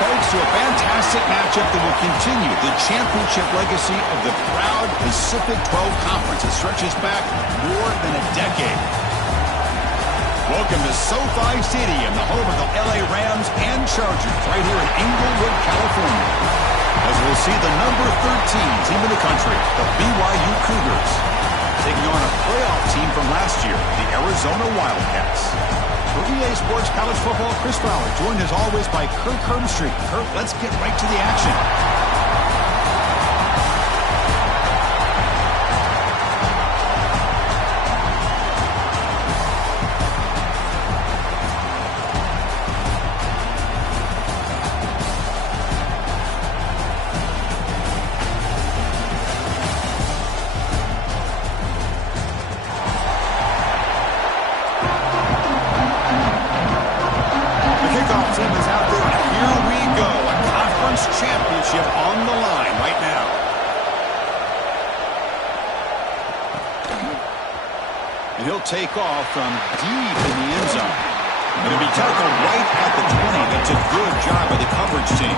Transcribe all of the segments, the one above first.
folks, to a fantastic matchup that will continue the championship legacy of the proud Pacific 12 Conference that stretches back more than a decade. Welcome to SoFi Stadium, the home of the LA Rams and Chargers, right here in Inglewood, California. As we'll see the number 13 team in the country, the BYU Cougars, taking on a playoff team from last year, the Arizona Wildcats. For EA Sports College Football, Chris Fowler, joined as always by Kirk Hermstreet. Kirk, let's get right to the action. Championship on the line right now. And he'll take off from deep in the end zone. And he'll be tackled right at the 20. That's a good job by the coverage team.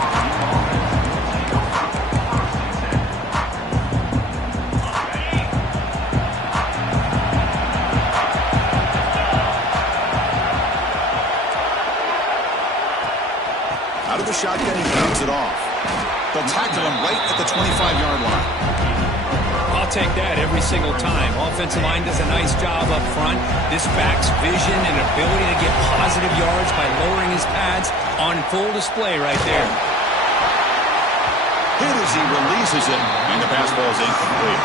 Out of the shotgun, he hands it off. They'll tackle him right at the 25-yard line. I'll take that every single time. Offensive line does a nice job up front. This back's vision and ability to get positive yards by lowering his pads on full display right there. Hit as he releases it, and the pass ball is incomplete.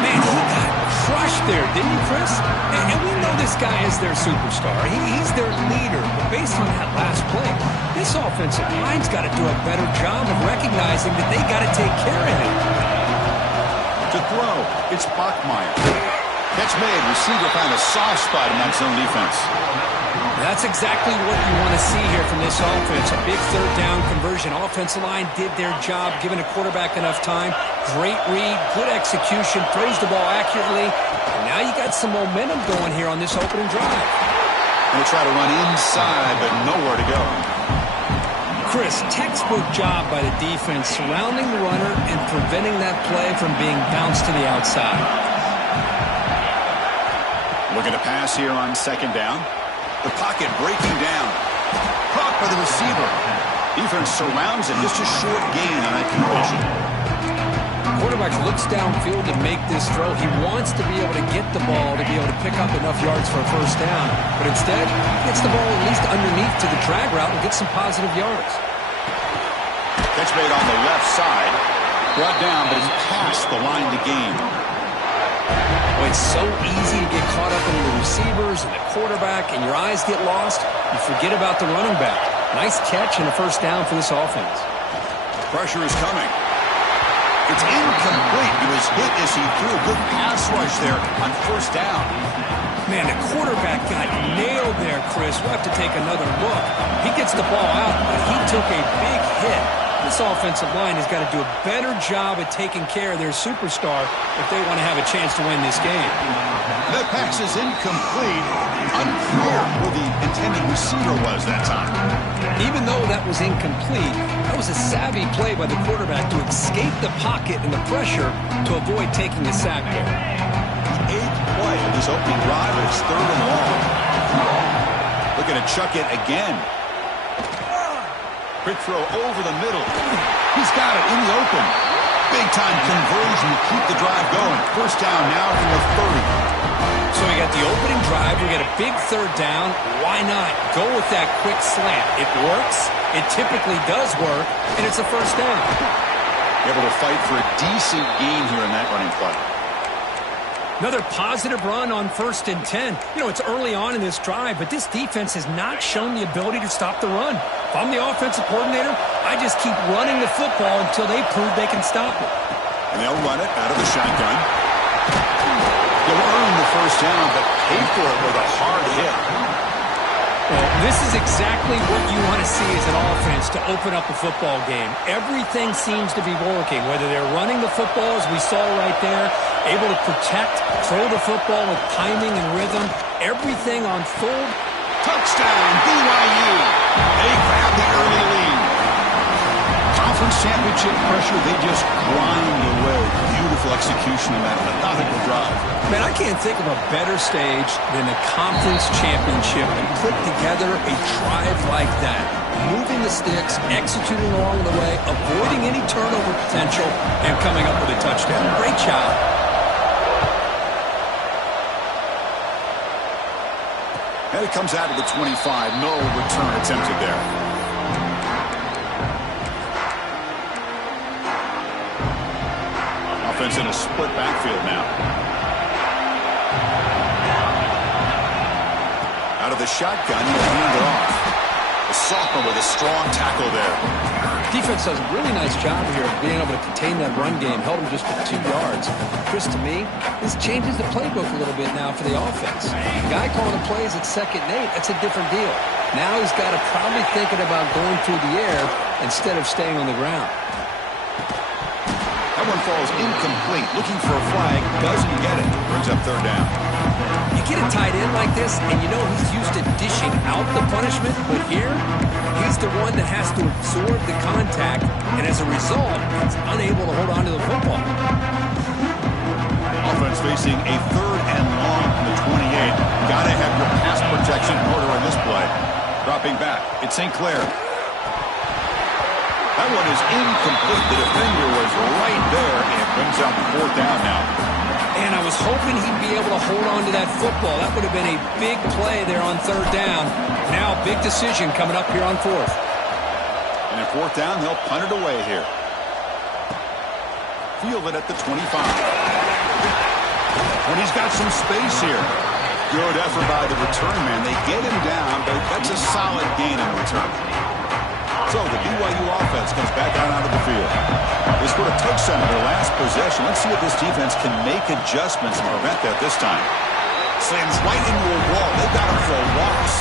Man, he got crushed there, didn't he, Chris? And we know this guy is their superstar. He's their leader. But based on that last play, this offensive line's got to do a better job of recognizing that they got to take care of him. To throw, it's Bachmeier. Catch made. Receiver found a soft spot in that zone defense. That's exactly what you want to see here from this offense. A big third down conversion. Offensive line did their job, giving a quarterback enough time. Great read, good execution, throws the ball accurately. And now you got some momentum going here on this opening drive. Going to try to run inside, but nowhere to go. Chris, textbook job by the defense surrounding the runner and preventing that play from being bounced to the outside. Looking to pass here on second down. The pocket breaking down. Caught by the receiver. Defense surrounds it. Just a short gain on that completion. Quarterback looks downfield to make this throw. He wants to be able to get the ball to be able to pick up enough yards for a first down. But instead, gets the ball at least underneath to the drag route and gets some positive yards. Catch made on the left side. Brought down, but it's past the line to gain. Well, it's so easy to get caught up in the receivers and the quarterback, and your eyes get lost. You forget about the running back. Nice catch and a first down for this offense. Pressure is coming. It's incomplete. He was hit as he threw a good pass rush there on first down. Man, the quarterback got nailed there, Chris. We'll have to take another look. He gets the ball out, but he took a big hit. This offensive line has got to do a better job at taking care of their superstar if they want to have a chance to win this game. That pass is incomplete. Unclear who the intended receiver was that time. Even though that was incomplete, that was a savvy play by the quarterback to escape the pocket and the pressure to avoid taking the sack there. The 8th play of this opening drive, it's 3rd and long. Looking to chuck it again. Quick throw over the middle. He's got it in the open. Big-time conversion to keep the drive going. First down now from the 30. So we got the opening drive. We got a big third down. Why not go with that quick slant? It works. It typically does work. And it's a first down. Able to fight for a decent gain here in that running play. Another positive run on 1st and 10. You know, it's early on in this drive, but this defense has not shown the ability to stop the run. If I'm the offensive coordinator, I just keep running the football until they prove they can stop it. And they'll run it out of the shotgun. They'll earn the first down, but pay for it with a hard hit. Well, this is exactly what you want to see as an offense to open up a football game. Everything seems to be working, whether they're running the football, as we saw right there, able to protect, throw the football with timing and rhythm, everything on full. Touchdown, BYU. They grab the early lead. conference championship pressure, they just grind away. Beautiful execution on that methodical drive. Man, I can't think of a better stage than the conference championship and put together a drive like that. Moving the sticks, executing along the way, avoiding any turnover potential, and coming up with a touchdown. Great job. And it comes out of the 25. No return attempted there. Offense in a split backfield now. Out of the shotgun, he'll hand it off. The sophomore with a strong tackle there. Defense does a really nice job here of being able to contain that run game. Held him just for 2 yards. Chris, to me, this changes the playbook a little bit now for the offense. The guy calling the plays at 2nd and 8, that's a different deal. Now he's got to probably thinking about going through the air instead of staying on the ground. That one falls incomplete. Looking for a flag. Doesn't get it. Brings up 3rd down. You get a tight end like this, and you know he's used to dishing out the punishment, but here, he's the one that has to absorb the contact, and as a result, he's unable to hold on to the football. Offense facing a 3rd and long from the 28. Got to have your pass protection in order on this play. Dropping back. It's St. Clair. That one is incomplete. The defender was right there, and it brings up 4th down now. And I was hoping he'd be able to hold on to that football. That would have been a big play there on 3rd down. Now, big decision coming up here on 4th. And at 4th down, they'll punt it away here. Field it at the 25. When he's got some space here. Good effort by the return man. They get him down, but that's a solid gain in return. So the BYU offense comes back out onto the field. They scored a touchdown in their last possession. Let's see if this defense can make adjustments and prevent that this time. Slams right into a wall. They've got him for a loss.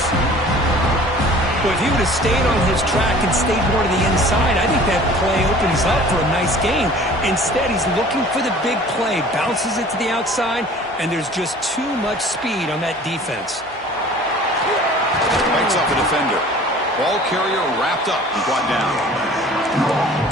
Well, if he would have stayed on his track and stayed more to the inside, I think that play opens up for a nice gain. Instead, he's looking for the big play, bounces it to the outside, and there's just too much speed on that defense. Bites off the defender. Ball carrier wrapped up and brought down.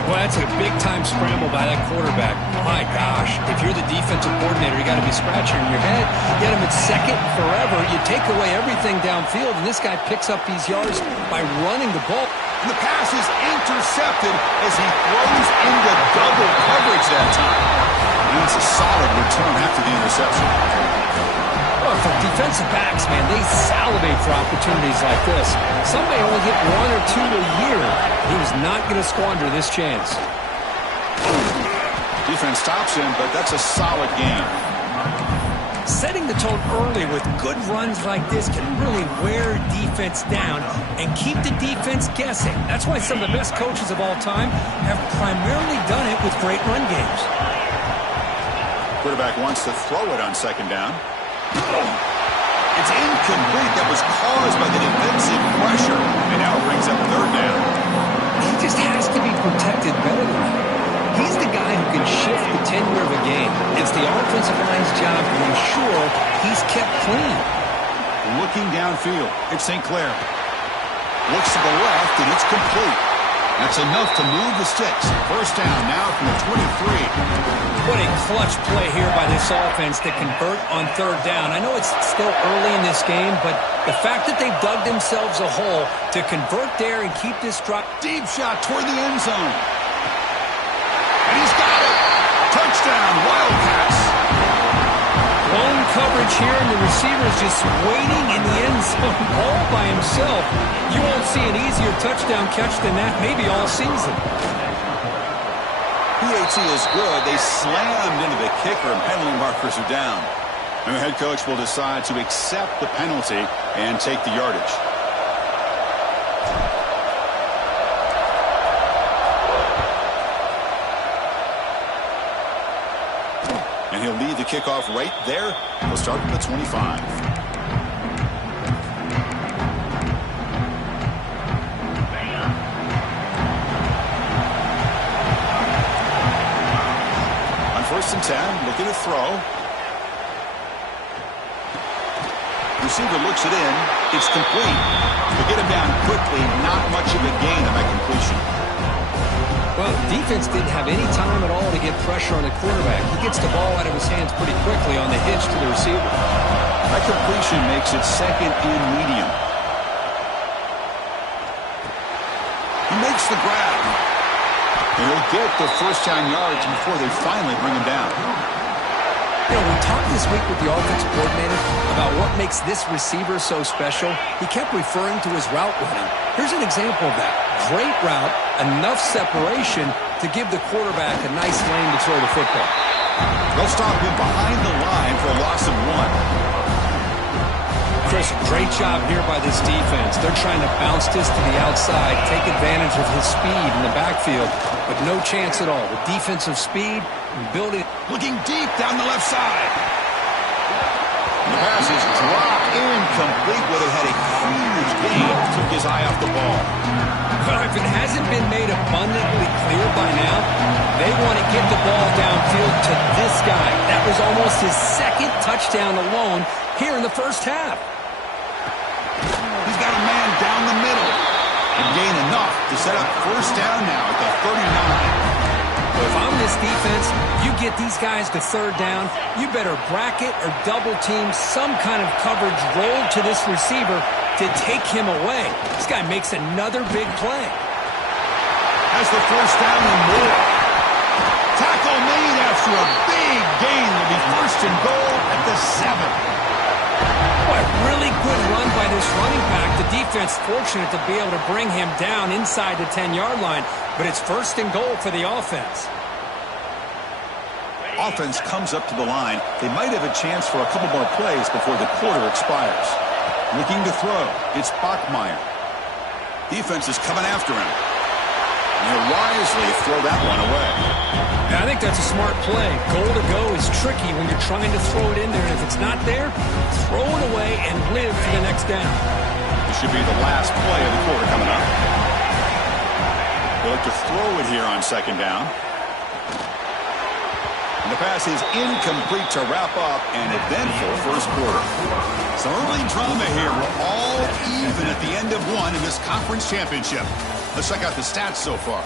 Well, that's a big-time scramble by that quarterback. My gosh, if you're the defensive coordinator, you got to be scratching your head. Get him at 2nd forever. You take away everything downfield, and this guy picks up these yards by running the ball. And the pass is intercepted as he throws into double coverage that time. And it's a solid return after the interception. Well, for defensive backs, man, they salivate for opportunities like this. Some may only get 1 or 2 a year. He was not going to squander this chance. Defense stops him, but that's a solid game. Setting the tone early with good runs like this can really wear defense down and keep the defense guessing. That's why some of the best coaches of all time have primarily done it with great run games. Quarterback wants to throw it on 2nd down. It's incomplete. That was caused by the defensive pressure. And now it brings up 3rd down. He just has to be protected better than that. He's the guy who can shift the tenure of a game. It's the offensive line's job to ensure he's kept clean. Looking downfield, it's St. Clair. Looks to the left, and it's complete. That's enough to move the sticks. 1st down now from the 23. What a clutch play here by this offense to convert on 3rd down. I know it's still early in this game, but the fact that they've dug themselves a hole to convert there and keep this drop. Deep shot toward the end zone. And he's got it. Touchdown, Wildcats. Blown coverage here, and the receiver is just waiting in the end zone all by himself. You won't see an easier touchdown catch than that maybe all season. PAT is good. They slammed into the kicker, and penalty markers are down. And the head coach will decide to accept the penalty and take the yardage. And he'll lead the kickoff right there. He'll start with the 25. On 1st and 10, looking to throw. Receiver looks it in. It's complete. But get him down quickly. Not much of a gain on that completion. Well, defense didn't have any time at all to get pressure on the quarterback. He gets the ball out of his hands pretty quickly on the hitch to the receiver. That completion makes it second and medium. He makes the grab. And he'll get the first down yards before they finally bring him down. You know, we talked this week with the offensive coordinator about what makes this receiver so special. He kept referring to his route running. Here's an example of that. Great route, enough separation to give the quarterback a nice lane to throw the football. They'll stop him behind the line for a loss of 1. Chris, great job here by this defense. They're trying to bounce this to the outside, take advantage of his speed in the backfield, but no chance at all. The defensive speed, building. Looking deep down the left side. The pass is dropped incomplete, where they had a huge gain. Took his eye off the ball. But if it hasn't been made abundantly clear by now, they want to get the ball downfield to this guy. That was almost his second touchdown alone here in the first half. He's got a man down the middle. And gain enough to set up first down now at the 39. If I'm this defense, you get these guys to third down, you better bracket or double team some kind of coverage roll to this receiver to take him away. This guy makes another big play. Has the first down and more. Tackle made after a big gain. Will be first and goal at the 7. Boy, really good run by this running back. The defense fortunate to be able to bring him down inside the 10-yard line, but it's first and goal for the offense. Offense comes up to the line. They might have a chance for a couple more plays before the quarter expires. Looking to throw. It's Bachmeier. Defense is coming after him. And he'll wisely throw that one away. I think that's a smart play. Goal to go is tricky when you're trying to throw it in there. And if it's not there, throw it away and live for the next down. This should be the last play of the quarter coming up. They'll look to throw it here on second down. And the pass is incomplete to wrap up an eventful first quarter. Some early drama here. We're all even at the end of one in this conference championship. Let's check out the stats so far.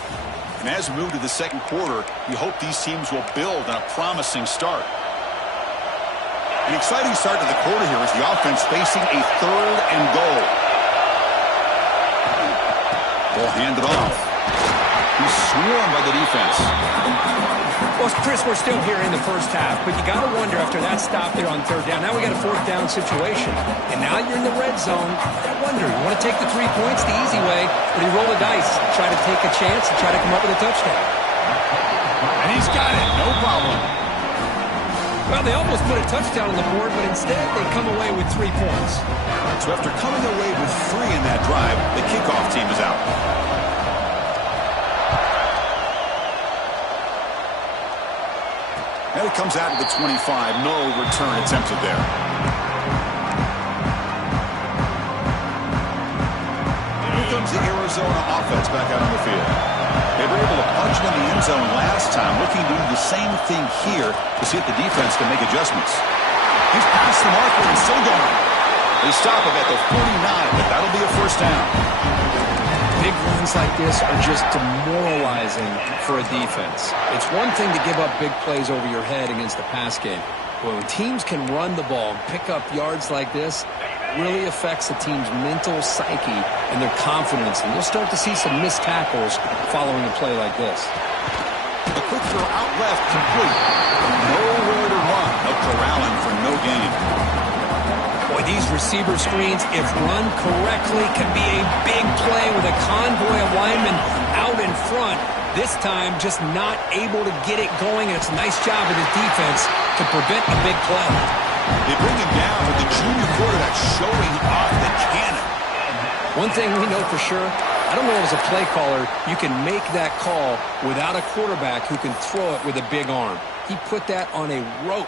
And as we move to the second quarter, we hope these teams will build on a promising start. An exciting start to the quarter here as the offense facing a third and goal. Ball handed off. He's swarmed by the defense. Well, Chris, we're still here in the first half, but you got to wonder after that stop there on third down. Now we got a fourth down situation, and now you're in the red zone. I wonder, you want to take the 3 points the easy way, or do you roll the dice, try to take a chance, and try to come up with a touchdown? And he's got it, no problem. Well, they almost put a touchdown on the board, but instead they come away with 3 points. So after coming away with 3 in that drive, the kickoff team is out. And it comes out to the 25. No return attempted there. Here comes the Arizona offense back out on the field. They were able to punch it in the end zone last time, looking to do the same thing here to see if the defense can make adjustments. He's past the marker and still going. They stop him at the 49, but that'll be a first down. Big runs like this are just demoralizing for a defense. It's one thing to give up big plays over your head against the pass game. But when teams can run the ball and pick up yards like this, it really affects the team's mental psyche and their confidence. And you'll start to see some missed tackles following a play like this. A quick throw out left, complete. Nowhere to run. They'll corral him for no gain. Boy, these receiver screens, if run correctly, can be a big play with a convoy of linemen out in front. This time, just not able to get it going, and it's a nice job of the defense to prevent a big play. They bring him down with the junior quarterback showing off the cannon. One thing we know for sure, I don't know as a play caller, you can make that call without a quarterback who can throw it with a big arm. He put that on a rope.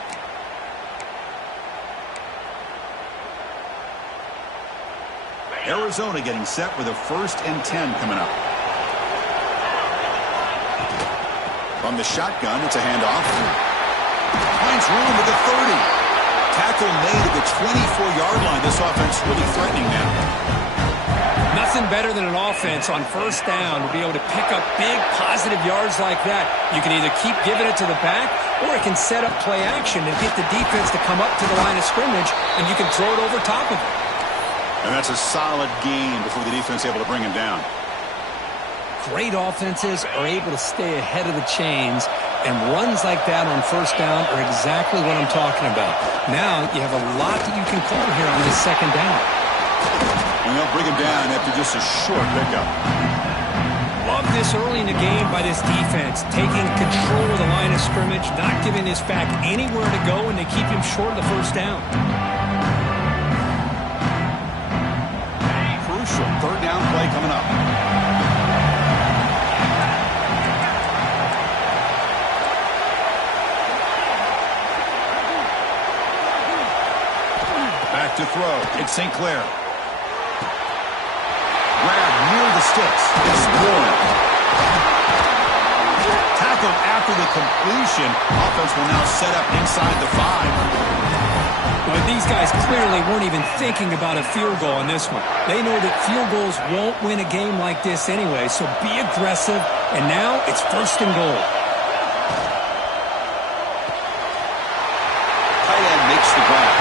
Arizona getting set with a 1st and 10 coming up. From the shotgun, it's a handoff. Finds room with the 30. Tackle made at the 24-yard line. This offense really threatening now. nothing better than an offense on first down to be able to pick up big positive yards like that. You can either keep giving it to the back, or it can set up play action and get the defense to come up to the line of scrimmage, and you can throw it over top of it. And that's a solid gain before the defense is able to bring him down. Great offenses are able to stay ahead of the chains, and runs like that on first down are exactly what I'm talking about. Now you have a lot that you can cover here on this second down. And they'll bring him down after just a short pickup. Love this early in the game by this defense, taking control of the line of scrimmage, not giving this back anywhere to go, and they keep him short of the first down. Crucial third down play coming up. Back to throw. It's St. Clair. Grab near the sticks. It's Warren. Tackled after the completion. Offense will now set up inside the 5. Well, these guys clearly weren't even thinking about a field goal on this one. They know that field goals won't win a game like this anyway, so be aggressive, and now it's first and goal. Tight end makes the grab.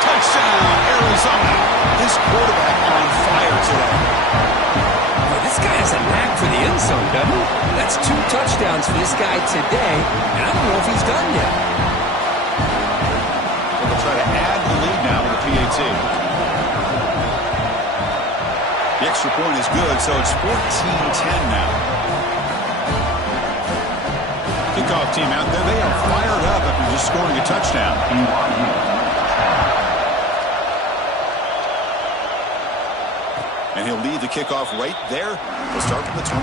Touchdown, Arizona. This quarterback on fire today. Well, this guy has a knack for the end zone, doesn't he? That's 2 touchdowns for this guy today, and I don't know if he's done yet. They'll try to add the lead now with the PAT. The extra point is good, so it's 14-10 now. Kickoff team out there, they are fired up after just scoring a touchdown. And he'll lead the kickoff right there. We'll start from the 25.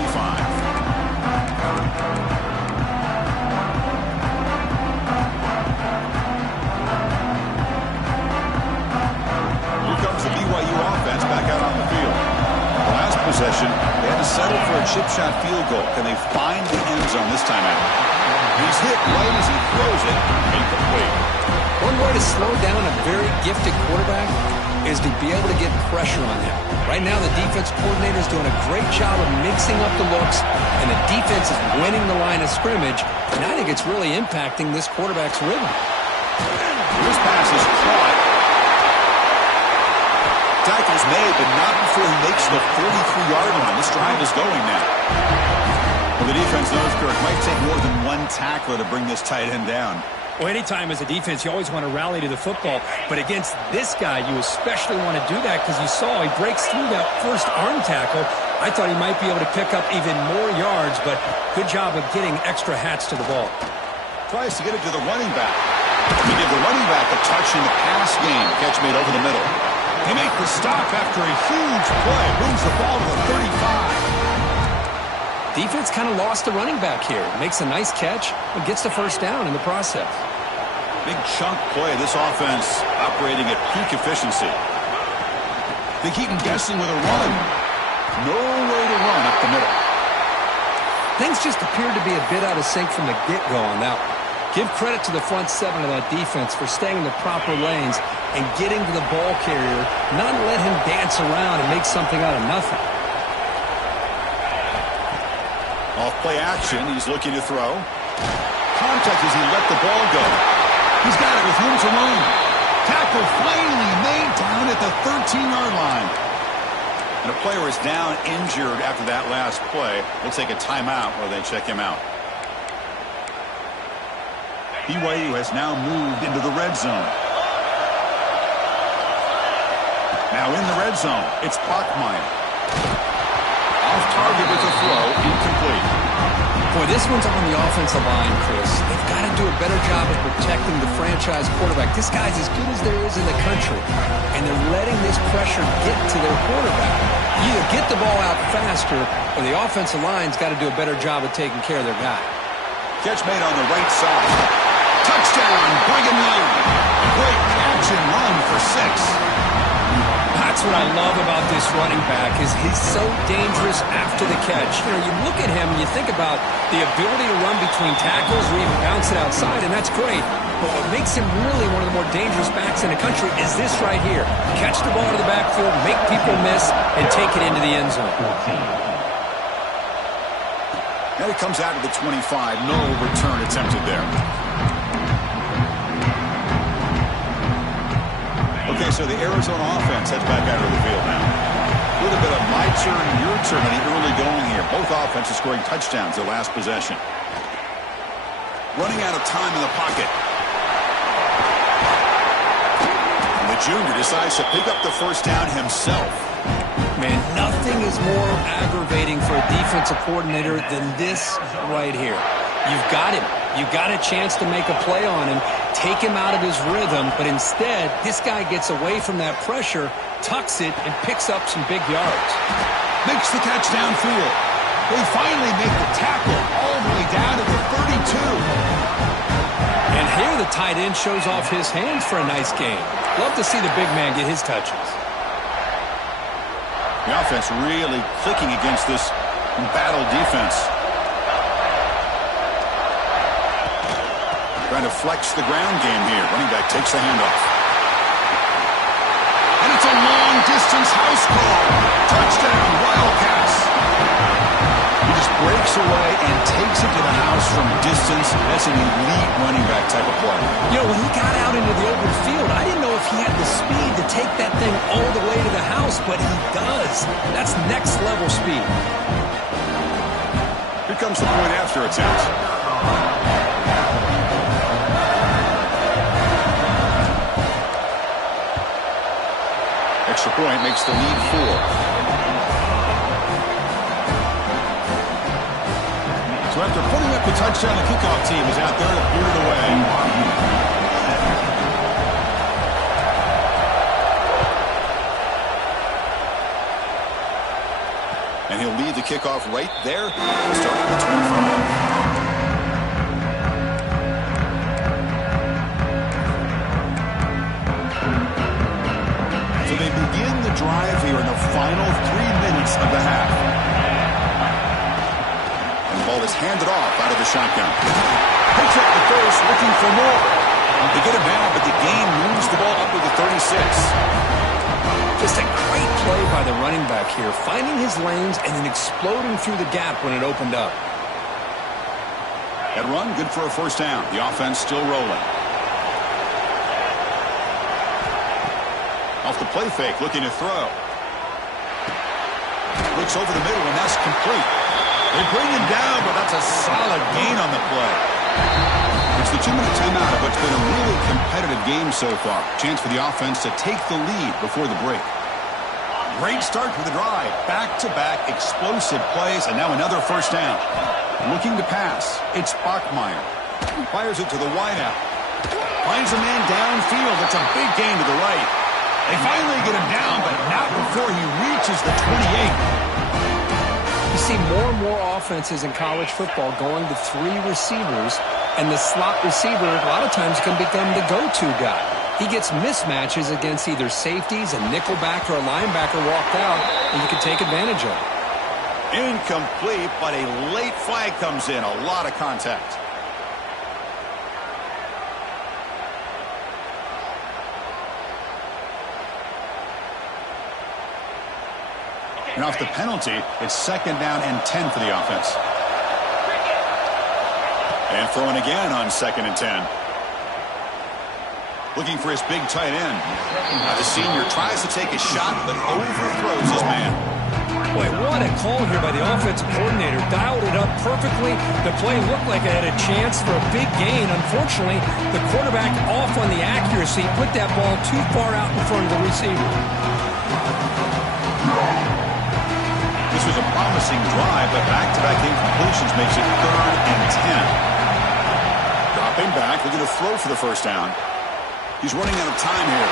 Here comes the BYU offense back out on the field. The last possession, they had to settle for a chip shot field goal. Can they find the end zone this time out? He's hit right as he throws it. Incomplete. One way to slow down a very gifted quarterback is to be able to get pressure on him. Right now, the defense coordinator is doing a great job of mixing up the looks, and the defense is winning the line of scrimmage, and I think it's really impacting this quarterback's rhythm. This pass is caught. Tackle's made, but not before he makes the 43-yard line. This drive is going now. Well, the defense knows, Kirk, might take more than one tackler to bring this tight end down. Well, anytime as a defense, you always want to rally to the football. But against this guy, you especially want to do that because you saw he breaks through that first arm tackle. I thought he might be able to pick up even more yards, but good job of getting extra hats to the ball. Tries to get it to the running back. He gave the running back a touch in the pass game. Catch made over the middle. They make the stop after a huge play. Moves the ball to the 35. Defense kind of lost the running back here. Makes a nice catch and gets the first down in the process. Big chunk play. This offense operating at peak efficiency. They keep him guessing with a run. No way to run up the middle. Things just appeared to be a bit out of sync from the get-go on that one. Give credit to the front 7 of that defense for staying in the proper lanes and getting to the ball carrier, not let him dance around and make something out of nothing. Off play action, he's looking to throw. Contact as he let the ball go. He's got it with room to run. Tackle finally made down at the 13-yard line. And a player is down injured after that last play. We'll take a timeout while they check him out. BYU has now moved into the red zone. Now in the red zone, it's Bachmeier. Off target with a throw, incomplete. Boy, this one's on the offensive line, Chris. They've got to do a better job of protecting the franchise quarterback. This guy's as good as there is in the country, and they're letting this pressure get to their quarterback. You either get the ball out faster, or the offensive line's got to do a better job of taking care of their guy. Catch made on the right side. Touchdown, Brigham Young. Great catch and run for 6. That's That's what I love about this running back is he's so dangerous after the catch. You know, you look at him and you think about the ability to run between tackles or even bounce it outside, and that's great. But what makes him really one of the more dangerous backs in the country is this right here. Catch the ball to the backfield, make people miss, and take it into the end zone. Now he comes out to the 25. No return attempted there. Okay, so the Arizona offense heads back out of the field now. A little bit of my turn, your turn in the early going here. Both offenses scoring touchdowns their last possession. Running out of time in the pocket. And the junior decides to pick up the first down himself. Man, nothing is more aggravating for a defensive coordinator than this right here. You've got him. You've got a chance to make a play on him, take him out of his rhythm, but instead, this guy gets away from that pressure, tucks it, and picks up some big yards. Makes the catch downfield. They finally make the tackle all the way down to the 32. And here the tight end shows off his hands for a nice game. Love to see the big man get his touches. The offense really clicking against this battle defense. Trying to flex the ground game here. Running back takes the handoff. And it's a long-distance house call. Touchdown, Wildcats. He just breaks away and takes it to the house from distance. That's an elite running back type of play. You know, when he got out into the open field, I didn't know if he had the speed to take that thing all the way to the house, but he does. That's next-level speed. Here comes the point after attempt. Extra point makes the lead 4. So after putting up the touchdown, the kickoff team is out there to boot it away. And he'll lead the kickoff right there, starting at the 25. They begin the drive here in the final 3 minutes of the half. And the ball is handed off out of the shotgun. Picks up the first, looking for more. They get it down, but the gain moves the ball up to the 36. Just a great play by the running back here, finding his lanes and then exploding through the gap when it opened up. That run, good for a first down. The offense still rolling. Off the play fake, looking to throw. Looks over the middle, and that's complete. They bring him down, but that's a solid gain on the play. It's the 2-minute timeout of what's been a really competitive game so far. Chance for the offense to take the lead before the break. Great start for the drive. Back-to-back explosive plays, and now another first down. Looking to pass. It's Bachmeier. Fires it to the wideout. Finds a man downfield. It's a big gain to the right. They finally get him down, but not before he reaches the 28. You see more and more offenses in college football going to 3 receivers, and the slot receiver a lot of times can become the go-to guy. He gets mismatches against either safeties, a nickelback, or a linebacker walked out, and you can take advantage of it. Incomplete, but a late flag comes in. A lot of contact. And off the penalty, it's 2nd down and 10 for the offense. And throwing again on 2nd and 10. Looking for his big tight end. Now the senior tries to take a shot, but overthrows his man. Boy, what a call here by the offensive coordinator. Dialed it up perfectly. The play looked like it had a chance for a big gain. Unfortunately, the quarterback off on the accuracy, put that ball too far out in front of the receiver. This was a promising drive, but back-to-back incompletions makes it 3rd and 10. Dropping back, looking to throw for the first down. He's running out of time here.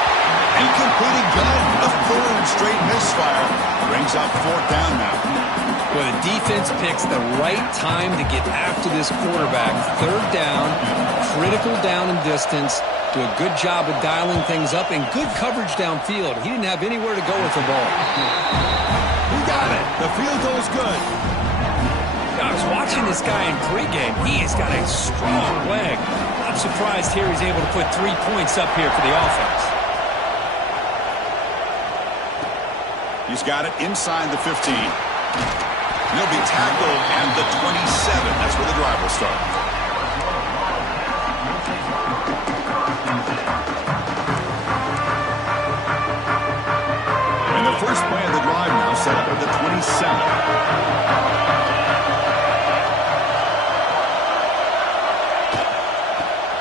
Incomplete again. A 3rd straight misfire. Brings up 4th down now. Well, the defense picks the right time to get after this quarterback. Third down, critical down and distance. Do a good job of dialing things up and good coverage downfield. He didn't have anywhere to go with the ball. He got it. The field goal's good. I was watching this guy in pregame. He has got a strong leg. I'm surprised here he's able to put 3 points up here for the offense. He's got it inside the 15. He'll be tackled at the 27. That's where the drive will start. And the first play of the drive now set up at the 27.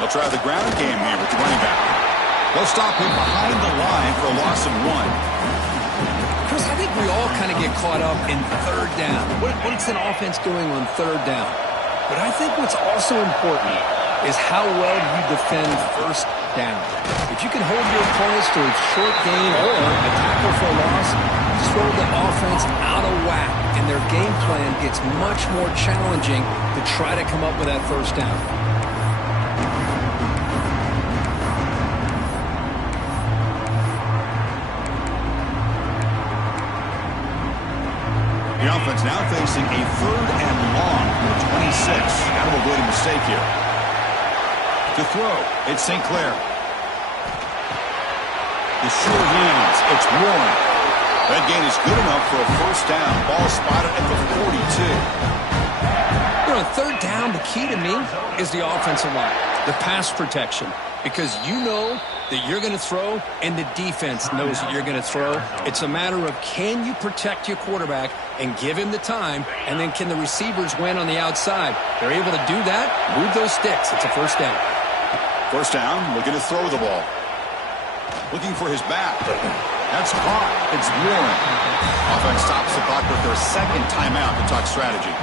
They'll try the ground game here with the running back. They'll stop him behind the line for a loss of 1. Chris, I think we all kind of get caught up in third down. What's an offense doing on third down? But I think what's also important is how well you defend first down. If you can hold your opponents to a short gain or a tackle for a loss, you throw the offense out of whack, and their game plan gets much more challenging to try to come up with that first down. The offense now facing a third and long from the 26. Got to avoid a mistake here. To throw, it's St. Clair. The sure hands, it's Warren. That gain is good enough for a first down. Ball spotted at the 42. You know, third down, the key to me is the offensive line, the pass protection. Because you know that you're going to throw, and the defense knows that you're going to throw. It's a matter of can you protect your quarterback and give him the time, and then can the receivers win on the outside? They're able to do that, move those sticks. It's a first down. First down, looking to throw the ball. Looking for his back. That's caught. It's Warren. Offense stops the clock with their second timeout to talk strategy.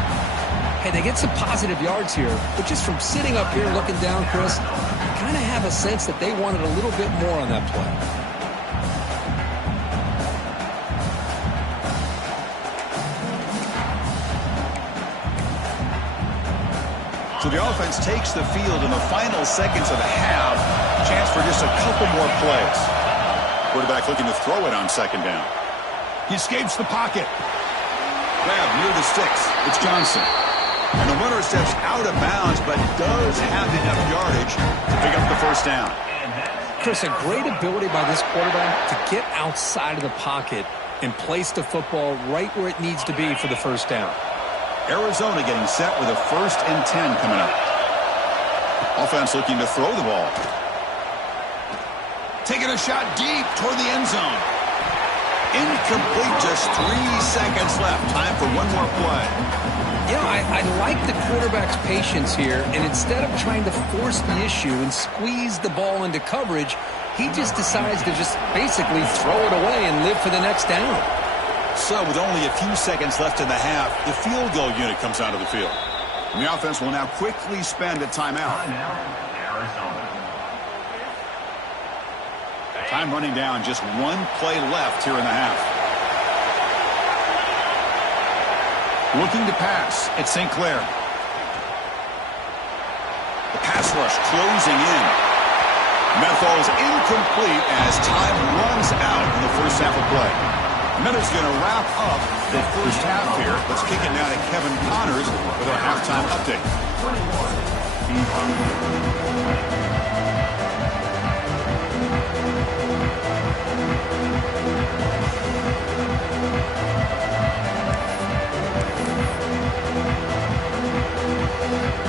Hey, they get some positive yards here, but just from sitting up here looking down, Chris, I kind of have a sense that they wanted a little bit more on that play. So the offense takes the field in the final seconds of the half. Chance for just a couple more plays. Quarterback looking to throw it on second down. He escapes the pocket. Grab near the sticks. It's Johnson. And the runner steps out of bounds, but does have enough yardage to pick up the first down. Chris, a great ability by this quarterback to get outside of the pocket and place the football right where it needs to be for the first down. Arizona getting set with a 1st and 10 coming up. Offense looking to throw the ball. Taking a shot deep toward the end zone. Incomplete, just 3 seconds left. Time for one more play. You know, I like the quarterback's patience here, and instead of trying to force the issue and squeeze the ball into coverage, he just decides to just basically throw it away and live for the next down. So with only a few seconds left in the half, the field goal unit comes out of the field. And the offense will now quickly spend a timeout. Time running down, just one play left here in the half. Looking to pass, it's St. Clair. The pass rush closing in. And that falls incomplete as time runs out in the first half of play. And that is going to wrap up the first half here. Let's kick it now to Kevin Connors with our halftime update.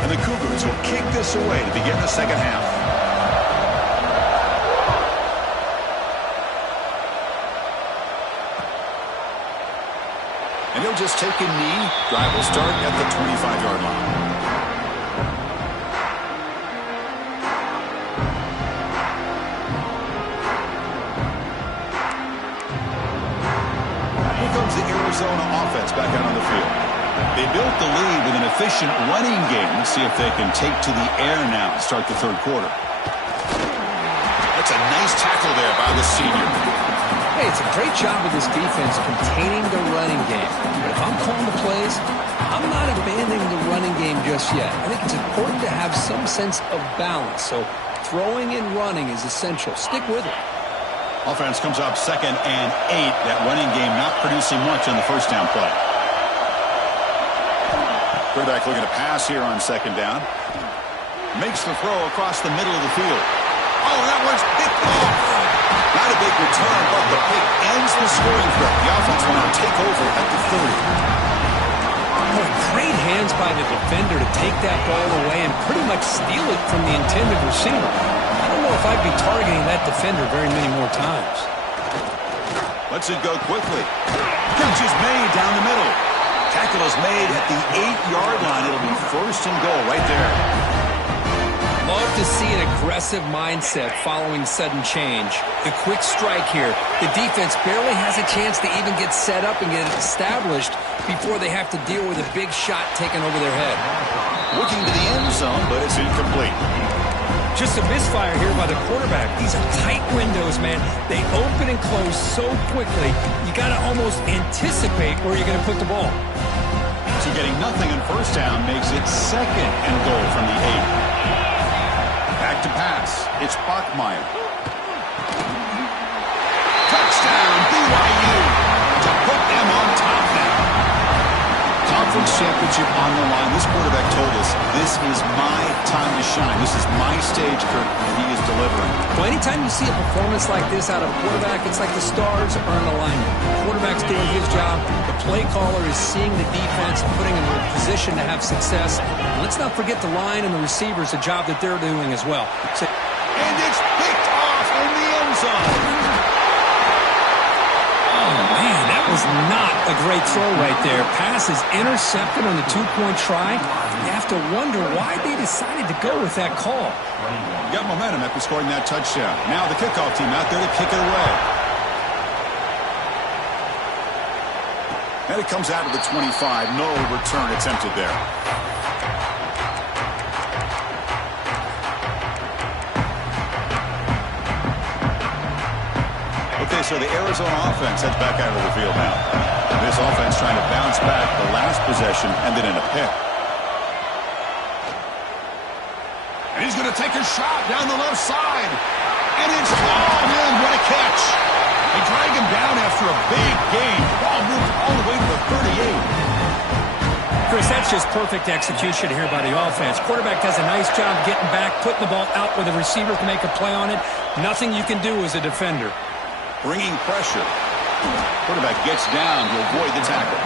And the Cougars will kick this away to begin the second half. And he'll just take a knee. Drive will start at the 25-yard line. Here comes the Arizona offense back out on the field. They built the lead with an efficient running game. Let's see if they can take to the air now to start the third quarter. That's a nice tackle there by the senior. Hey, it's a great job with this defense containing the running game. But if I'm calling the plays, I'm not abandoning the running game just yet. I think it's important to have some sense of balance. So throwing and running is essential. Stick with it. Offense comes up 2nd and 8. That running game not producing much on the first down play. Quarterback looking to pass here on 2nd down. Makes the throw across the middle of the field. Oh, that one's picked off. Not a big return, but the pick ends the scoring threat. The offense will now take over at the 30. Oh, great hands by the defender to take that ball away and pretty much steal it from the intended receiver. I don't know if I'd be targeting that defender very many more times. Lets it go quickly. Catch is made down the middle. Tackle is made at the 8-yard line. It'll be 1st and goal right there. Love to see an aggressive mindset following sudden change. The quick strike here. The defense barely has a chance to even get set up and get established before they have to deal with a big shot taken over their head. Looking to the end zone, but it's incomplete. Just a misfire here by the quarterback. These are tight windows, man. They open and close so quickly, you got to almost anticipate where you're going to put the ball. So getting nothing on first down makes it 2nd and goal from the 8. Back to pass. It's Bachmeier. Touchdown, BYU, to put them on top now. Conference championship on the line. This quarterback told us, this is my time to shine. This is my stage, Kirk, and he is delivering. Well, anytime you see a performance like this out of a quarterback, it's like the stars are in alignment. The quarterback's doing his job. The play caller is seeing the defense and putting them in a position to have success. And let's not forget the line and the receivers, the job that they're doing as well. And it's picked off in the end zone. Oh, man, that was not a great throw right there. Pass is intercepted on the 2-point try. You have to wonder why they decided to go with that call. Got momentum after scoring that touchdown. Now the kickoff team out there to kick it away. And it comes out of the 25. No return attempted there. Okay, so the Arizona offense heads back out of the field now. This offense trying to bounce back the last possession, ended in a pick. And he's going to take a shot down the left side. And it's all in. What a catch. They drag him down after a big gain. Ball moved all the way to the 38. Chris, that's just perfect execution here by the offense. Quarterback does a nice job getting back, putting the ball out where the receiver can make a play on it. Nothing you can do as a defender. Bringing pressure. Quarterback gets down to avoid the tackle.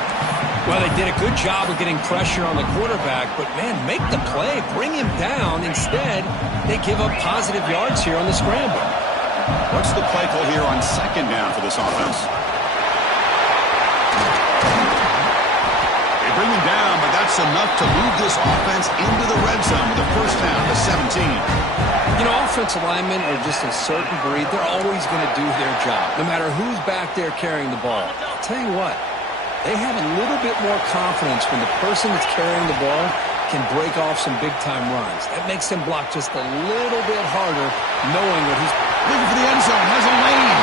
Well, they did a good job of getting pressure on the quarterback, but, man, make the play. Bring him down. Instead, they give up positive yards here on the scramble. What's the play call here on 2nd down for this offense? They bring him down, but that's enough to move this offense into the red zone with a 1st down to 17. You know, offensive linemen are just a certain breed. They're always going to do their job, no matter who's back there carrying the ball. I'll tell you what, they have a little bit more confidence when the person that's carrying the ball can break off some big-time runs. That makes him block just a little bit harder, knowing what he's looking for the end zone, has a lane.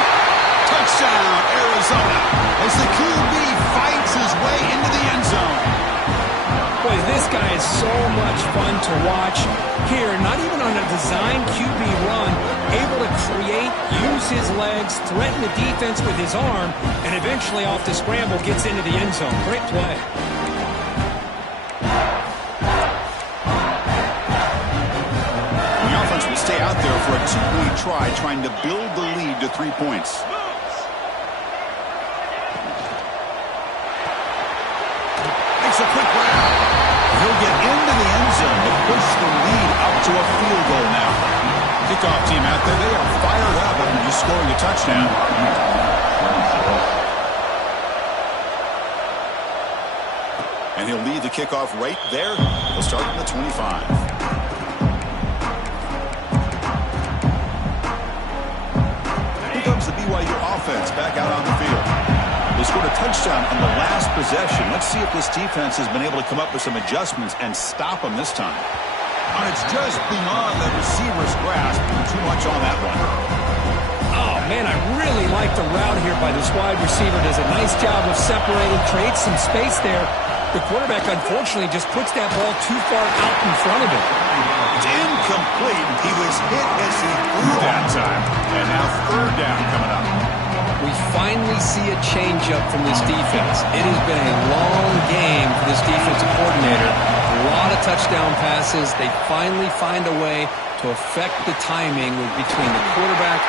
Touchdown, Arizona, as the QB fights his way into the end zone. Boy, this guy is so much fun to watch. Here, not even on a designed QB run, able to create, use his legs, threaten the defense with his arm, and eventually off the scramble gets into the end zone. Great play. The offense will stay out there for a 2-point try, trying to build the lead to 3 points. Makes a quick round. He'll get into the end zone to push the lead up to a field goal now. Kickoff team out there, they are fired up after just scoring a touchdown. And he'll lead the kickoff right there. He'll start from the 25. Here comes the BYU offense back out on the field. They scored a touchdown on the last possession. Let's see if this defense has been able to come up with some adjustments and stop them this time. And it's just beyond the receiver's grasp. Too much on that one. Oh, Man, I really like the route here by this wide receiver. Does a nice job of separating, creates some space there. The quarterback, unfortunately, just puts that ball too far out in front of him. It's incomplete. He was hit as he threw that time. And now third down coming up. We finally see a change-up from this defense. It has been a long game for this defensive coordinator. A lot of touchdown passes. They finally find a way to affect the timing between the quarterback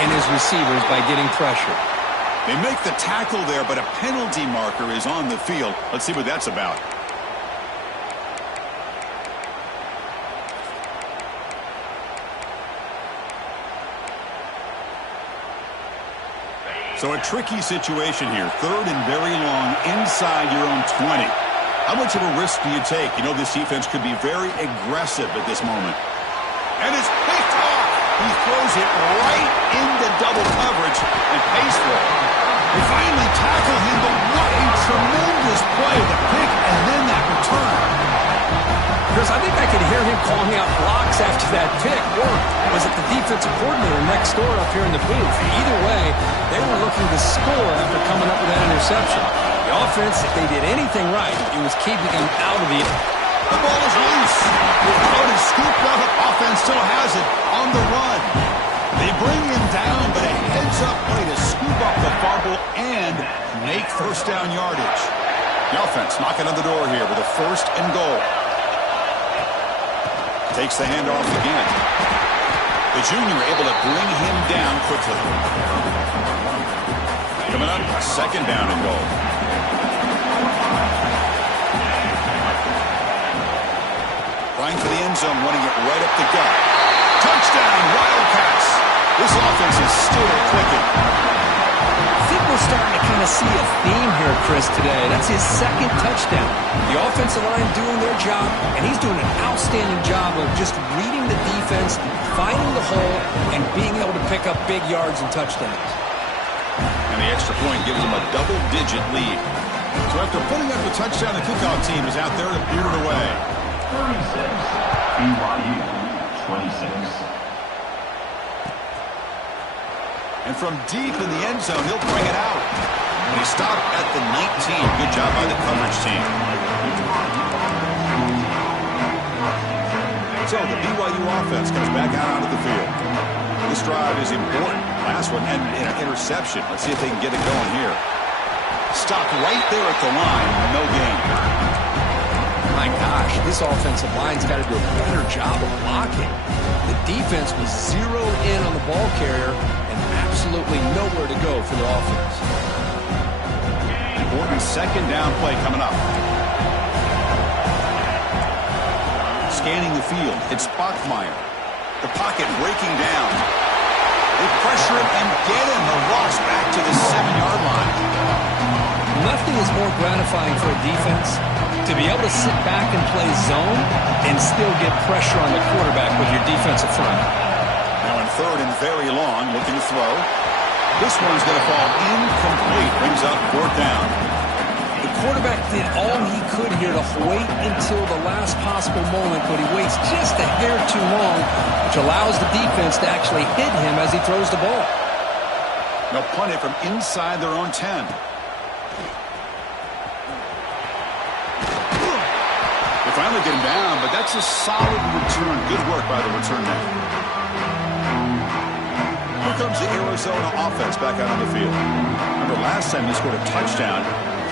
and his receivers by getting pressure. They make the tackle there, but a penalty marker is on the field. Let's see what that's about. So a tricky situation here. Third and very long inside your own 20. How much of a risk do you take? You know this defense could be very aggressive at this moment. And it's picked off. He throws it right into double coverage and pays for it. They finally tackle him, but what a tremendous play. The pick and then that return. Chris, I think I could hear him calling out blocks after that pick. Or was it the defensive coordinator next door up here in the booth? Either way, they were looking to score after coming up with that interception. The offense, if they did anything right, it was keeping them out of the... The ball is loose. It is scooped up. Offense still has it on the run. They bring him down, but a heads-up play to scoop up the fumble and make first down yardage. The offense knocking on the door here with a first and goal. Takes the handoff again. The junior able to bring him down quickly. Coming up, second down and goal. Trying for the end zone, running it right up the gut. Touchdown, Wildcats. This offense is still clicking. I think we're starting to kind of see a theme here, Chris, today. That's his second touchdown. The offensive line doing their job, and he's doing an outstanding job of just reading the defense, finding the hole, and being able to pick up big yards and touchdowns. And the extra point gives them a double-digit lead. So after putting up the touchdown, the kickoff team is out there to beat it away. 36, BYU 26. And from deep in the end zone, he'll bring it out. And he stopped at the 19. Good job by the coverage team. So the BYU offense comes back out onto the field. This drive is important. Last one, and an interception. Let's see if they can get it going here. Stopped right there at the line. No gain. My gosh, this offensive line's got to do a better job of blocking. The defense was zeroed in on the ball carrier and absolutely nowhere to go for the offense. Important second down play coming up. Scanning the field, it's Bachmeier. The pocket breaking down. They pressure him and get him. A loss back to the 7-yard line. Nothing is more gratifying for a defense to be able to sit back and play zone and still get pressure on the quarterback with your defensive front. Now in third and very long, looking to throw. This one's going to fall incomplete. Brings up fourth down. The quarterback did all he could here to wait until the last possible moment, but he waits just a hair too long, which allows the defense to actually hit him as he throws the ball. They'll punt it from inside their own 10. Finally get him down, but that's a solid return. Good work by the return man. Here comes the Arizona offense back out on the field. Remember last time they scored a touchdown.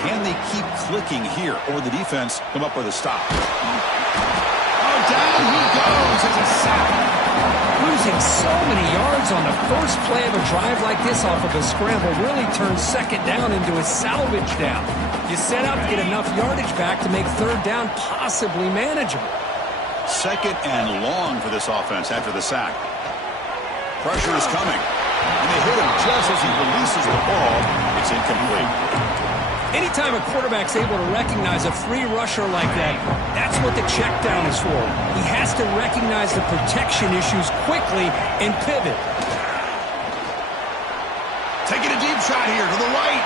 Can they keep clicking here, or the defense come up with a stop? Oh, down he goes. It's a sack. Losing so many yards on the first play of a drive like this off of a scramble really turns second down into a salvage down. You set out to get enough yardage back to make third down possibly manageable. Second and long for this offense after the sack. Pressure is coming. And they hit him just as he releases the ball. It's incomplete. Anytime a quarterback's able to recognize a free rusher like that, that's what the check down is for. He has to recognize the protection issues quickly and pivot. Taking a deep shot here to the right.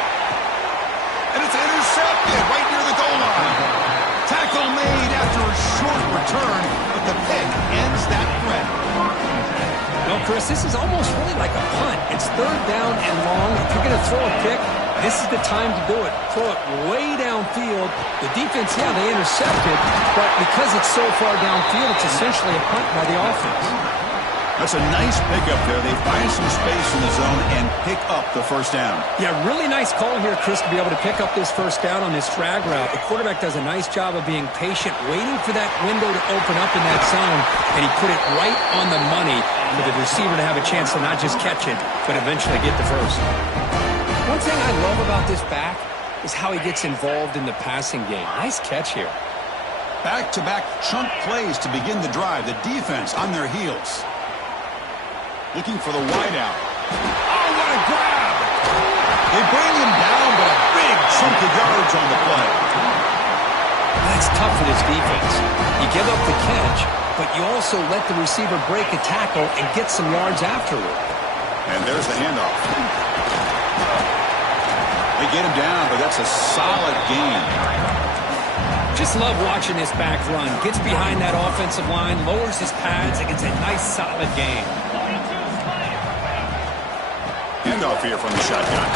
And it's intercepted right near the goal line. Tackle made after a short return, but the pick ends that threat. Well, Chris, this is almost really like a punt. It's third down and long. If you're going to throw a pick, this is the time to do it. Throw it way downfield. The defense, yeah, they intercepted, but because it's so far downfield, it's essentially a punt by the offense. That's a nice pickup there. They find some space in the zone and pick up the first down. Yeah, really nice call here, Chris, to be able to pick up this first down on this drag route. The quarterback does a nice job of being patient, waiting for that window to open up in that zone, and he put it right on the money for the receiver to have a chance to not just catch it, but eventually get the first. One thing I love about this back is how he gets involved in the passing game. Nice catch here. Back-to-back chunk plays to begin the drive. The defense on their heels. Looking for the wideout. Oh, what a grab! They bring him down, but a big chunk of yards on the play. That's tough for this defense. You give up the catch, but you also let the receiver break a tackle and get some yards afterward. And there's the handoff. They get him down, but that's a solid gain. Just love watching this back run. Gets behind that offensive line, lowers his pads, and gets a nice solid gain. Handoff here from the shotgun.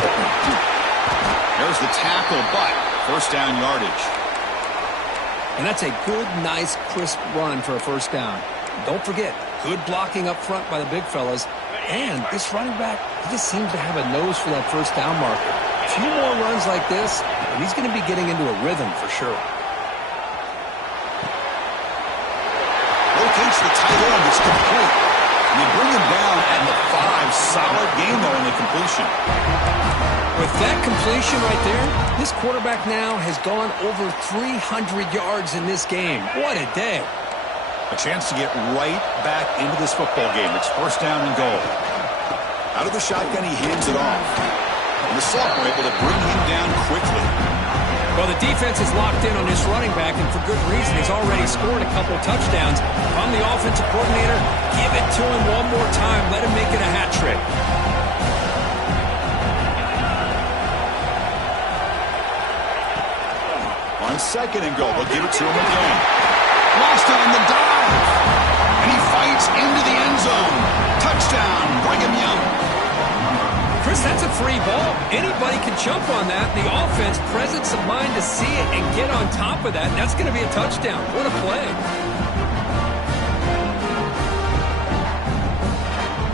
There's the tackle, but first down yardage. And that's a good, nice, crisp run for a first down. Don't forget, good blocking up front by the big fellas. And this running back, he just seems to have a nose for that first down marker. A few more runs like this, and he's going to be getting into a rhythm for sure. Rotates the tight end. It's complete. You bring him down at the 5. Solid gain, though, in the completion. With that completion right there, this quarterback now has gone over 300 yards in this game. What a day. A chance to get right back into this football game. It's first down and goal. Out of the shotgun, he hands it off. And the sophomore able to bring him down quickly. Well, the defense is locked in on this running back, and for good reason. He's already scored a couple touchdowns. If I'm the offensive coordinator, give it to him one more time. Let him make it a hat trick. On second and goal, they'll give it to him again. Lost it on the dive. And he fights into the end zone. Touchdown, Brigham Young. Chris, that's a free ball. Anybody can jump on that. The offense, presence of mind to see it and get on top of that. And that's going to be a touchdown. What a play.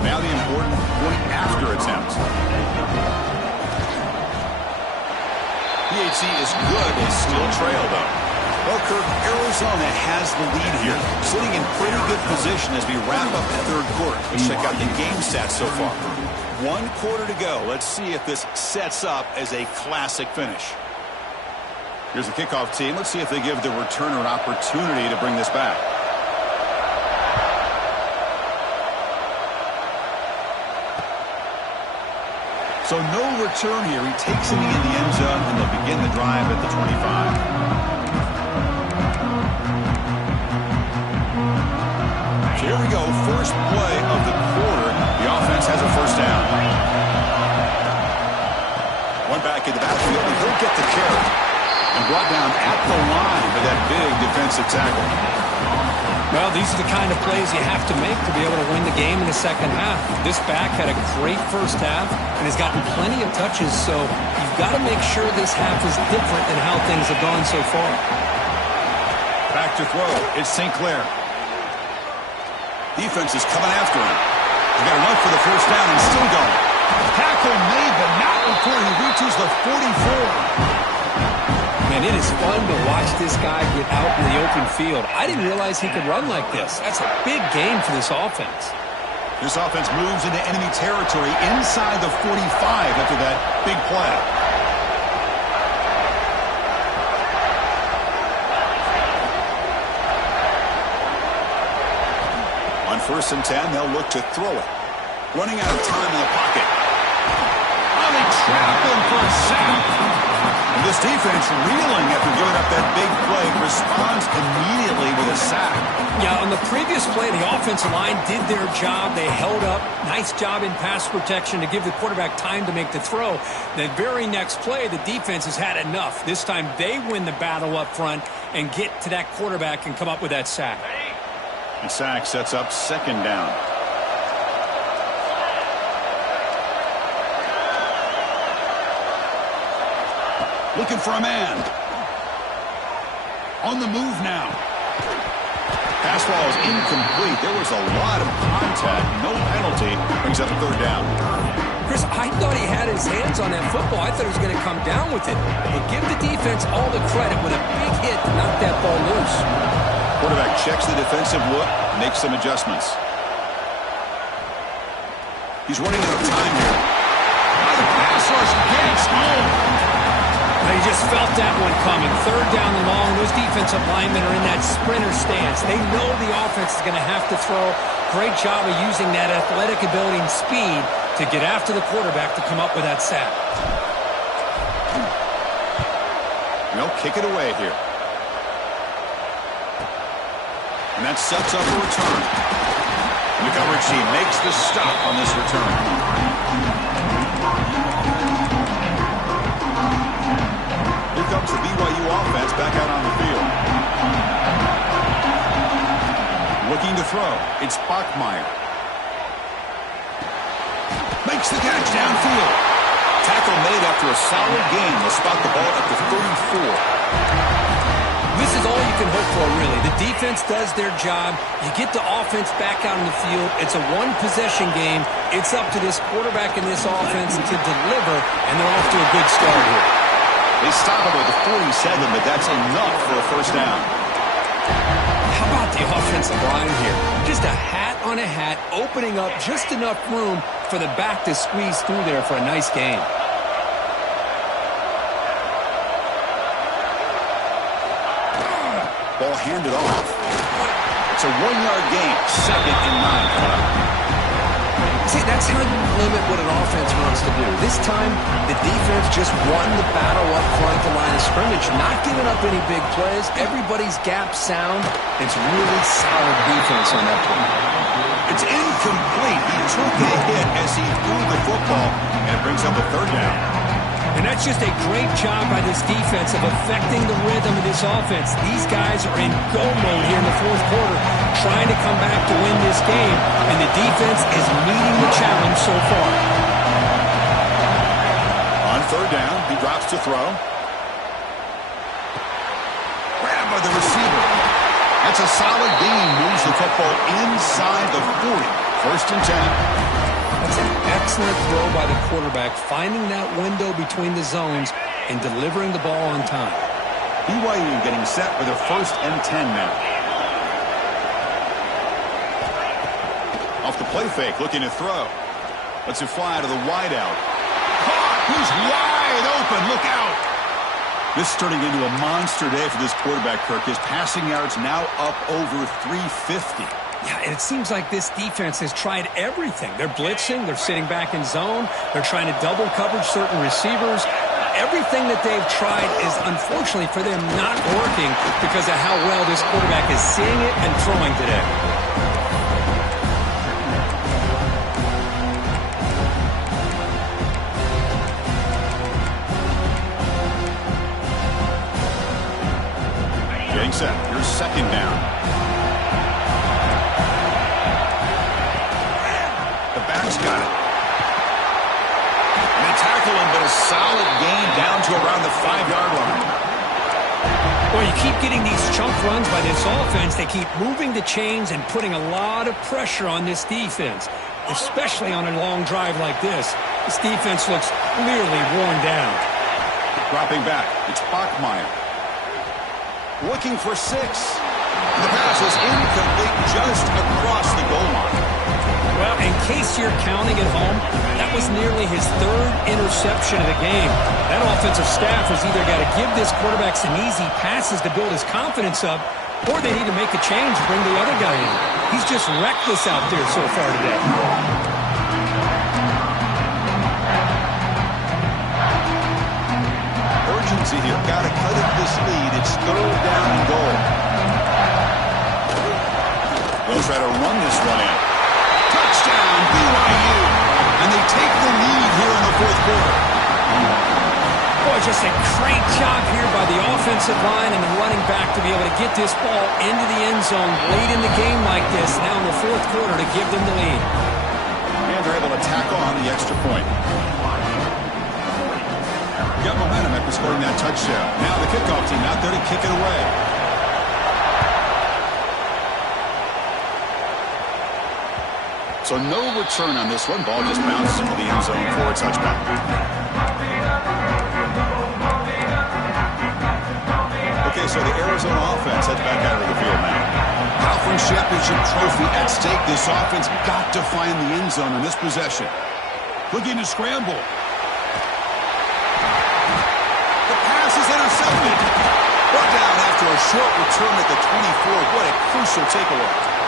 Now the important point after attempt. PHC is good. They still trail, though. Well, Kirk, Arizona has the lead here. Sitting in pretty good position as we wrap up the third quarter. Let's check out the game stats so far. 1 quarter to go. Let's see if this sets up as a classic finish. Here's the kickoff team. Let's see if they give the returner an opportunity to bring this back. So no return here. He takes it in the end zone, and they'll begin the drive at the 25. So here we go. First play of the quarter. The offense has a first down. One back in the backfield, and he'll get the carry. And brought down at the line for that big defensive tackle. Well, these are the kind of plays you have to make to be able to win the game in the second half. This back had a great first half and has gotten plenty of touches, so you've got to make sure this half is different than how things have gone so far. Back to throw. It's St. Clair. Defense is coming after him. He's got to run for the first down and still going. Tackle made, but not before he reaches the 44. And it is fun to watch this guy get out in the open field. I didn't realize he could run like this. That's a big game for this offense. This offense moves into enemy territory inside the 45 after that big play. On 1st and 10, they'll look to throw it. Running out of time in the pocket. Oh, they trap him for a sack. And this defense reeling after giving up that big play responds immediately with a sack. Yeah, on the previous play, the offensive line did their job. They held up. Nice job in pass protection to give the quarterback time to make the throw. The very next play, the defense has had enough. This time they win the battle up front and get to that quarterback and come up with that sack. The sack sets up second down. Looking for a man. On the move now. Pass ball is incomplete. There was a lot of contact. No penalty. Brings up a third down. Chris, I thought he had his hands on that football. I thought he was going to come down with it. But give the defense all the credit with a big hit to knock that ball loose. Quarterback checks the defensive look, makes some adjustments. He's running out of time here. Now the pass rush gets home. You just felt that one coming. Third down and long. Those defensive linemen are in that sprinter stance. They know the offense is going to have to throw. Great job of using that athletic ability and speed to get after the quarterback to come up with that sack. They'll kick it away here. And that sets up a return. And the coverage team makes the stop on this return. Here comes the BYU offense back out on the field. Looking to throw. It's Bachmeier. Makes the catch downfield. Tackle made after a solid gain. They'll spot the ball at the 34. This is all you can hope for, really. The defense does their job. You get the offense back out on the field. It's a one-possession game. It's up to this quarterback and this offense to deliver, and they're off to a good start here. They stop him at the 47, but that's enough for a first down. How about the offensive line here? Just a hat on a hat, opening up just enough room for the back to squeeze through there for a nice gain. Ball handed off. It's a 1-yard gain. 2nd and 9. See, that's how you limit what an offense wants to do. This time, the defense just won the battle up front at the line of scrimmage, not giving up any big plays. Everybody's gap sound. It's really solid defense on that play. It's incomplete. He took a hit as he threw the football, and it brings up a third down. And that's just a great job by this defense of affecting the rhythm of this offense. These guys are in go mode here in the fourth quarter, trying to come back to win this game, and the defense is meeting the challenge so far. On third down, he drops to throw. Grabbed by the receiver. That's a solid gain. Moves the football inside the 40. 1st and 10. That's an excellent throw by the quarterback, finding that window between the zones and delivering the ball on time. BYU getting set for their 1st and 10 now. Off the play fake, looking to throw. Lets it fly to the wideout. Caught! He's wide open. Look out! This is turning into a monster day for this quarterback, Kirk. His passing yards now up over 350. Yeah, and it seems like this defense has tried everything. They're blitzing. They're sitting back in zone. They're trying to double coverage certain receivers. Everything that they've tried is, unfortunately for them, not working because of how well this quarterback is seeing it and throwing today. Getting set. Here's 2nd down. Back's got it. And they tackle him, but a solid gain down to around the 5-yard line. Well, you keep getting these chunk runs by this offense. They keep moving the chains and putting a lot of pressure on this defense, especially on a long drive like this. This defense looks clearly worn down. Dropping back, it's Bachmeier. Looking for 6. The pass is incomplete just across the goal line. Well, in case you're counting at home, that was nearly his 3rd interception of the game. That offensive staff has either got to give this quarterback some easy passes to build his confidence up, or they need to make a change and bring the other guy in. He's just reckless out there so far today. Urgency here. Got to cut up this lead. It's 3rd down and goal. They'll try to run this one in. Touchdown, BYU. And they take the lead here in the 4th quarter. Boy, just a great job here by the offensive line and the running back to be able to get this ball into the end zone late in the game like this, now in the 4th quarter, to give them the lead. And they're able to tack on the extra point. got momentum after scoring that touchdown. Now the kickoff team out there to kick it away. So no return on this one. Ball just bounces into the end zone for a touchback. Okay, so the Arizona offense heads back out of the field now. Conference championship trophy at stake. This offense got to find the end zone in this possession. Looking to scramble. The pass is intercepted. Brought down after a short return at the 24. What a crucial takeaway.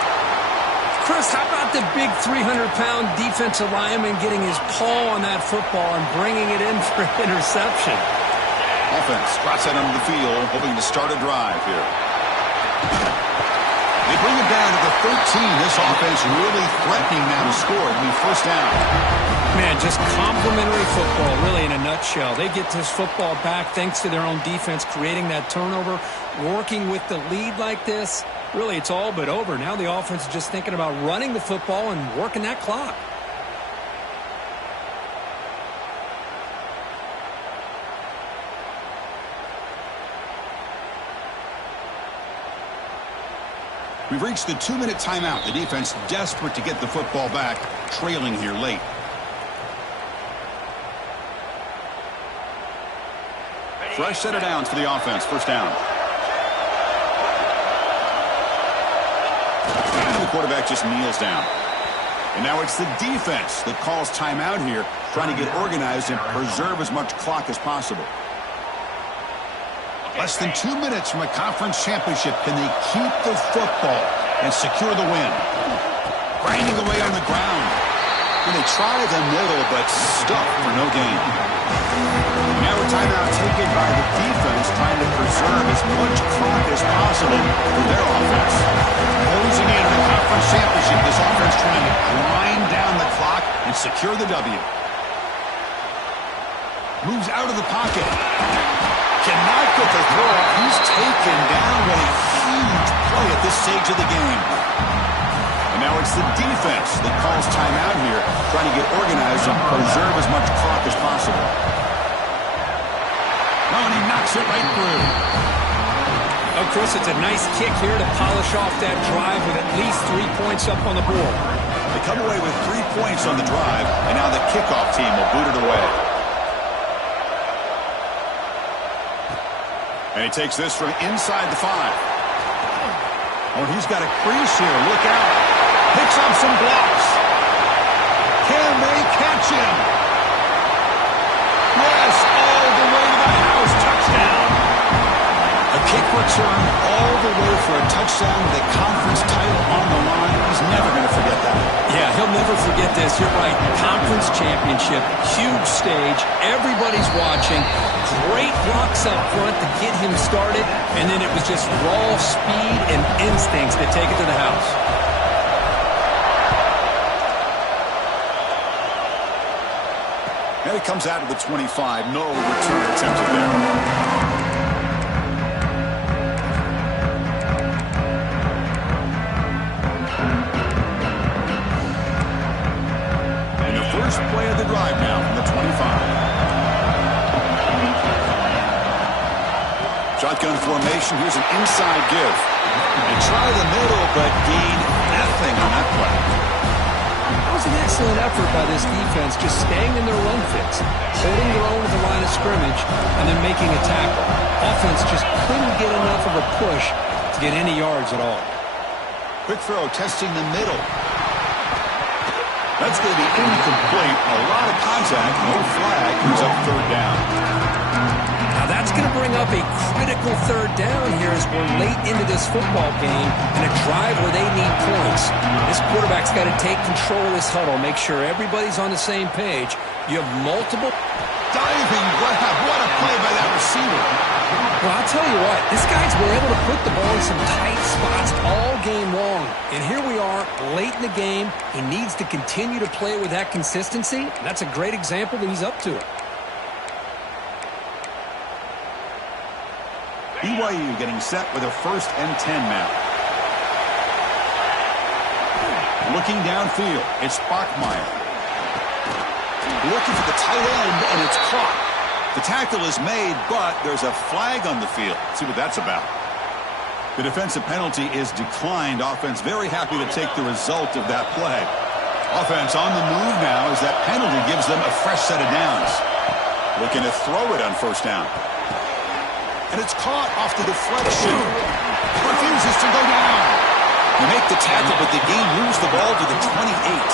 Chris, how about the big 300-pound defensive lineman getting his paw on that football and bringing it in for an interception? Offense trots that onto the field, hoping to start a drive here. They bring it down to the 13. This offense really threatening now to score. It'll be first down. Man, just complimentary football, really, in a nutshell. They get this football back thanks to their own defense, creating that turnover, working with the lead like this. Really, it's all but over. Now the offense is just thinking about running the football and working that clock. We've reached the 2-minute timeout. The defense desperate to get the football back, trailing here late. Fresh set of downs for the offense. First down. And the quarterback just kneels down. And now it's the defense that calls timeout here, trying to get organized and preserve as much clock as possible. Less than 2 minutes from a conference championship. Can they keep the football and secure the win? Grinding away on the ground. And they try the middle, but stuck for no gain. Now a timeout taken by the defense, trying to preserve as much clock as possible for their offense. Closing in on the conference championship, this offense trying to grind down the clock and secure the W. Moves out of the pocket. Cannot get the throw. He's taken down. What a huge play at this stage of the game. And now it's the defense that calls timeout here, trying to get organized and preserve as much clock as possible. Oh, and he knocks it right through. Of course, it's a nice kick here to polish off that drive with at least 3 points up on the board. They come away with 3 points on the drive, and now the kickoff team will boot it away. And he takes this from inside the 5. Oh, he's got a crease here. Look out. Picks up some blocks. Can they catch him? Yes, all the way to the house. Touchdown. A kick return all the way for a touchdown with a conference title on the line. He's never going to forget that. Yeah, he'll never forget this. You're right. Conference championship, huge stage. Everybody's watching. Great blocks up front to get him started. And then it was just raw speed and instincts that take it to the house. And it comes out of the 25. No return attempted there. First play of the drive now from the 25. Shotgun formation. Here's an inside give. They try the middle, but gain nothing on that play. That was an excellent effort by this defense, just staying in their run fits, holding their own at the line of scrimmage, and then making a tackle. Offense just couldn't get enough of a push to get any yards at all. Quick throw, testing the middle. That's going to be incomplete. A lot of contact, no flag. He's up third down. Now that's going to bring up a critical third down here as we're late into this football game and a drive where they need points. This quarterback's got to take control of this huddle, make sure everybody's on the same page. You have multiple... Diving grab. What a play by that receiver. Well, I'll tell you what, this guy's been able to put the ball in some tight spots all game long. And here we are, late in the game. He needs to continue to play with that consistency. That's a great example that he's up to it. BYU getting set with a 1st and 10 now. Looking downfield, it's Bachmeier. Looking for the tight end, and it's caught. The tackle is made, but there's a flag on the field. Let's see what that's about. The defensive penalty is declined. Offense very happy to take the result of that play. Offense on the move now as that penalty gives them a fresh set of downs. Looking to throw it on first down. And it's caught off the deflection. Refuses to go down. They make the tackle, but the game moves the ball to the 28.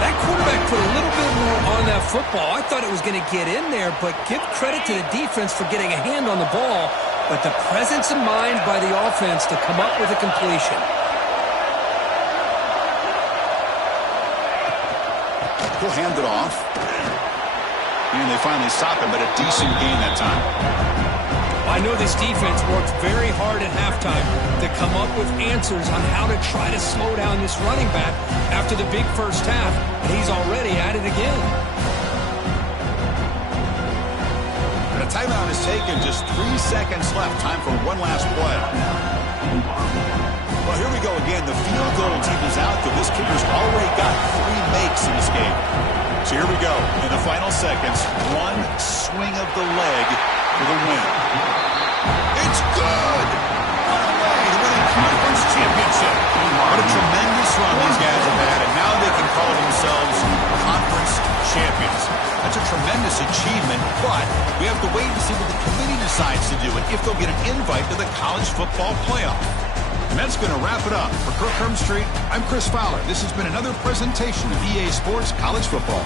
That quarterback put a little bit more on that football. I thought it was going to get in there, but give credit to the defense for getting a hand on the ball. But the presence of mind by the offense to come up with a completion. He'll hand it off. And they finally stop him, but a decent gain that time. I know this defense worked very hard at halftime to come up with answers on how to try to slow down this running back after the big first half, and he's already at it again. And a timeout is taken, just 3 seconds left. Time for one last play. Well, here we go again. The field goal team is out, though this kicker's already got 3 makes in this game. So here we go. In the final seconds, one swing of the leg for the win. It's good! On the way to winning conference championship. What a tremendous run these guys have had, and now they can call themselves conference champions. That's a tremendous achievement, but we have to wait and see what the committee decides to do and if they'll get an invite to the college football playoff. And that's going to wrap it up. For Kirk Street, I'm Chris Fowler. This has been another presentation of EA Sports College Football.